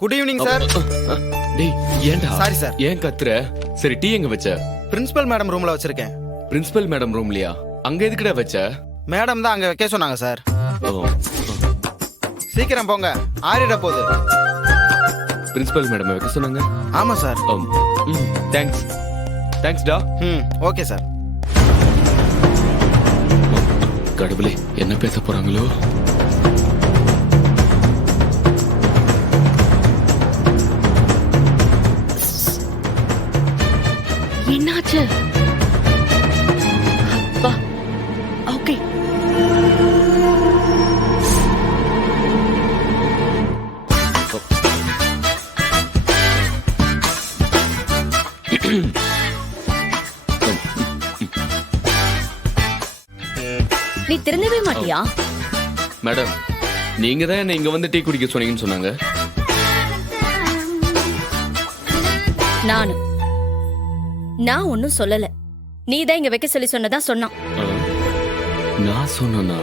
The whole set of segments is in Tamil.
Good evening sir. டேய் ஏன்டா? Sorry sir. ஏன் கத்துற? சரி டீ எங்க வச்ச? பிரின்சிபல் மேடம் ரூம்ல வச்சிருக்கேன். பிரின்சிபல் மேடம் ரூம்லயா? அங்க எதுக்குடா வச்ச? மேடம் தான் அங்க வைக்க சொன்னாங்க சார். ஓ, சீக்கிரம் போங்க, ஆறிட போகுது. பிரின்சிபல் மேடம் வைக்க சொன்னாங்க. ஆமா சார். தேங்க்ஸ். தேங்க்ஸ் டா. Okay sir. கடவுளே, என்ன பேச போறாங்களோ? என்னாச்சு? வா. ஓகே. நீ திருந்தவே மாட்டியா? மேடம், நீங்க தான் என்ன இங்க வந்து டீ குடிக்க சொன்னீங்கன்னு சொன்னாங்க. நான் ஒன்னும் சொல்லல. நீ தான் இங்க வைக்க சொல்லி சொன்னதா சொன்னான். நான் சொன்னா?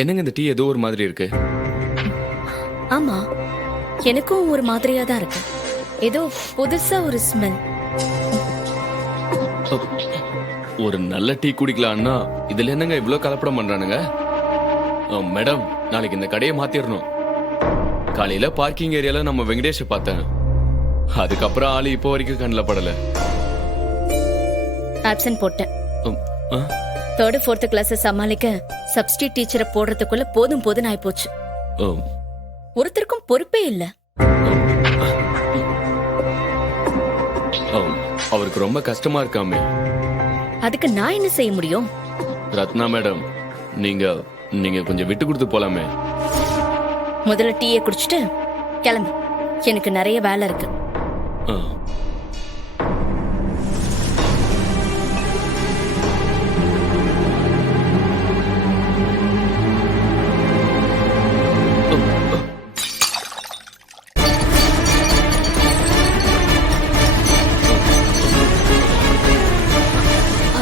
என்னங்க இந்த டீ ஏதோ ஒரு மாதிரி இருக்கு? ஆமா, எனக்கும் ஒரு மாதிரியா தான் இருக்கு. ஏதோ புதுசா ஒரு ஸ்மெல். ஒரு நல்ல டீ குடிக்கலாம்னா இதுல என்னங்க இவ்ளோ கலப்படம் பண்றானுங்க? மேடம், நாளைக்கு இந்த கடையை மாத்திரணும். காலையில பார்க்கிங் ஏரியால நம்ம வெங்கடேஷ பார்த்தேன். அதுக்கப்புறம் ஆளு இப்போ வரைக்கும் கண்ணில் படல. ஆப்சென்ட் போட்டேன். 3rd 4th கிளாஸ் சமாளிக்க சப்ஸ்டிட் டீச்சரை போடுறதுக்குள்ள போதும் போதும் ஆயிப்போச்சு. ஒருத்தருக்கும் பொறுப்பே இல்ல. அவருக்கு ரொம்ப கஷ்டமா இருக்காமே. அதுக்கு நான் என்ன செய்ய முடியும்? ரத்னா மேடம், நீங்க கொஞ்சம் விட்டு கொடுத்து போலாமே. முதல்ல டீயை குடிச்சிட்டு கிளம்பு. எனக்கு நிறைய வேலை இருக்கு.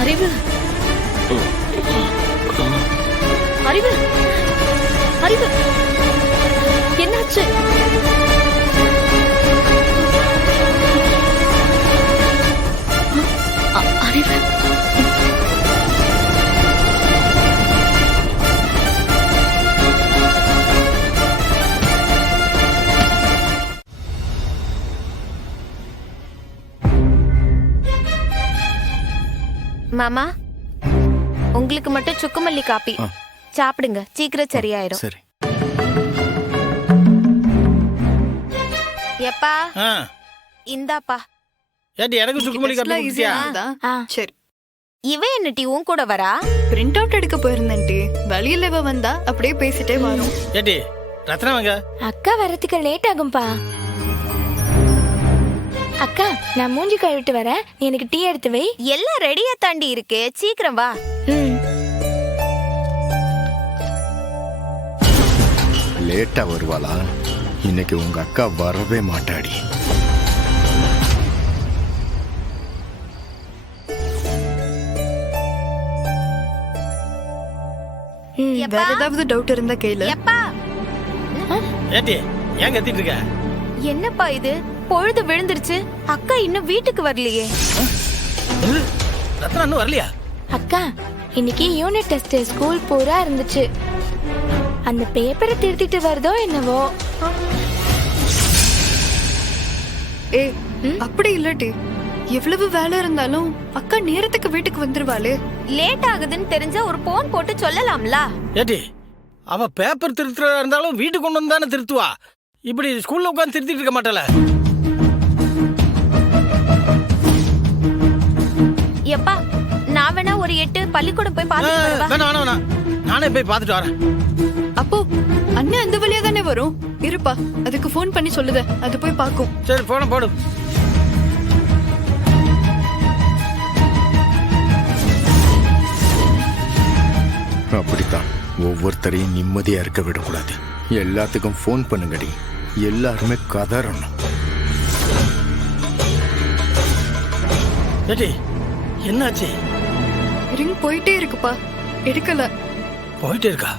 அறிவு, அறிவு, அறிவு, என்னாச்சு? அறிவு, மாமா, உங்களுக்கு மட்டும் சுக்குமல்லி காப்பி சாப்பிடுங்க, சீக்கிரம் சரியாயிரும். சரி. எப்பா இந்தாப்பா. ஏடி எனக்கு சுக்குமல்லி காப்பி குடிச்சியா? சரி. இவன் என்ன டீ உன் கூட வரா? பிரிண்ட் அவுட் எடுக்க போயிருந்தேன் டி. வழியில இவ வந்தா அப்படியே பேசிட்டே வரோம். ஏடி ரத்னா வாங்க. அக்கா வரதுக்கு லேட் ஆகும்பா. அக்கா, நான் மூஞ்சி கழுவிட்டு வரேன், நீ எனக்கு டீ எடுத்து வை. எல்லாம் ரெடியா தாண்டி இருக்கு, சீக்கிரம் வா. லேட்டா வருவாளா? இன்னைக்கு உங்க அக்கா வரவே மாட்டாடி. வேற ஏதாவது டவுட் இருந்தா கேளு. எப்பா, ஏடி ஏன் கத்திட்டு இருக்க? என்னப்பா இது, பொழுது விழுந்துருச்சு, அக்கா இன்னும் வீட்டுக்கு வரலையே. ரத்னா இன்னும் வரலையா? அக்கா, இன்னைக்கு யூனிட் டெஸ்ட் ஸ்கூல் பூரா இருந்துச்சு. அந்த பேப்பரை திருத்திட்டு வருதோ என்னவோ. ஏ, அப்படி இல்லடி. எவ்வளவு வேலை இருந்தாலும் அக்கா நேரத்துக்கு வீட்டுக்கு வந்துருவாளே. லேட் ஆகுதுன்னு தெரிஞ்சா ஒரு போன் போட்டு சொல்லலாம்ல. ஏடி, அவ பேப்பர் திருத்துறதா இருந்தாலும் வீட்டுக்கு கொண்டு வந்து தானே திருத்துவா. இப்படி ஸ்கூல்ல உட்காந்து திருத்திட்டு இருக்க மாட்டாள. எப்பா, நான் வேணா ஒரு 8 பள்ளிக்கூடம் போய் பாத்துட்டு வரவா? வேணாம் வேணாம், நானே போய் பாத்துட்டு வரேன். அப்போ அண்ணன் அந்த வழியா தானே வரும். இருப்பா, அதுக்கு போன் பண்ணி சொல்லுத, அது போய் பாக்கும். சரி, போன போடு. அப்படித்தான் ஒவ்வொருத்தரையும் நிம்மதியா இருக்க விடக்கூடாது. எல்லாத்துக்கும் போன் பண்ணுங்கடி. எல்லாருமே கதறணும். என்னாச்சு? ரிங் போயிட்டே இருக்குப்பா, எடுக்கல. போயிட்டே இருக்கா?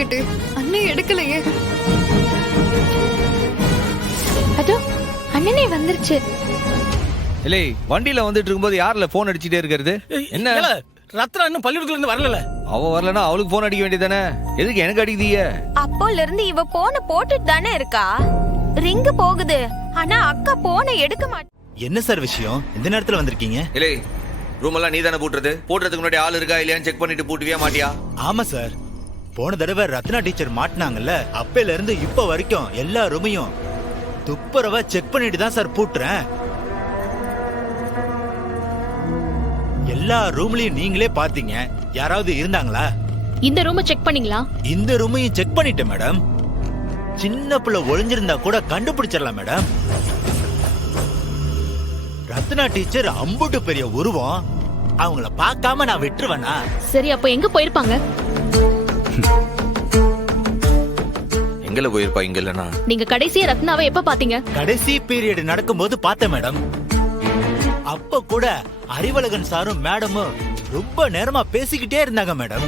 இருக்கட்டு, அண்ணன் எடுக்கலையே. அதோ அண்ணனே வந்துருச்சு. இல்லை வண்டியில வந்துட்டு இருக்கும்போது யார்ல போன் அடிச்சுட்டே இருக்கிறது? என்ன ஏல, ரத்னா இன்னும் பள்ளிக்கூடத்துல இருந்து வரல. அவ வரலன்னா அவளுக்கு போன் அடிக்க வேண்டியதானே? எதுக்கு எனக்கு அடிக்குதீங்க? அப்போல இருந்து இவ போன போட்டுட்டு தானே இருக்கா. ரிங்கு போகுது, ஆனா அக்கா போனை எடுக்க மாட்டா. என்ன சார் விஷயம்? இந்த நேரத்துல வந்திருக்கீங்க? இல்லை ரூம் எல்லாம் நீ தானே பூட்டுறது? போடுறதுக்கு முன்னாடி ஆள் இருக்கா இல்லையான்னு செக் பண்ணிட்டு பூட்டுவியா மாட்டியா? ஆமா சார், போன தடவை ரத்னா டீச்சர் மாட்டினாங்கல்ல, அப்பையில இருந்து இப்ப வரைக்கும் எல்லா ரூமையும் துப்புரவா செக் பண்ணிட்டு தான் சார் பூட்டுறேன். எல்லா ரூம்லயும் நீங்களே பாத்தீங்க, யாராவது இருந்தாங்களா? இந்த ரூமை செக் பண்ணீங்களா? இந்த ரூமையும் செக் பண்ணிட்டேன் மேடம். சின்ன பிள்ளை ஒளிஞ்சிருந்தா கூட கண்டுபிடிச்சிடலாம் மேடம். ரத்னா டீச்சர் அம்புட்டு பெரிய உருவம், அவங்கள பார்க்காம நான் விட்டுருவேனா? சரி, அப்ப எங்க போயிருப்பாங்க? எங்கல போயிருப்பா? இங்க இல்லனா நீங்க கடைசியா ரத்னாவை எப்ப பாத்தீங்க? கடைசி பீரியட் நடக்கும்போது பார்த்தேன் மேடம். அப்ப கூட அறிவழகன் சாரும் மேடமும் ரொம்ப நேரமா பேசிக்கிட்டே இருந்தாங்க மேடம்.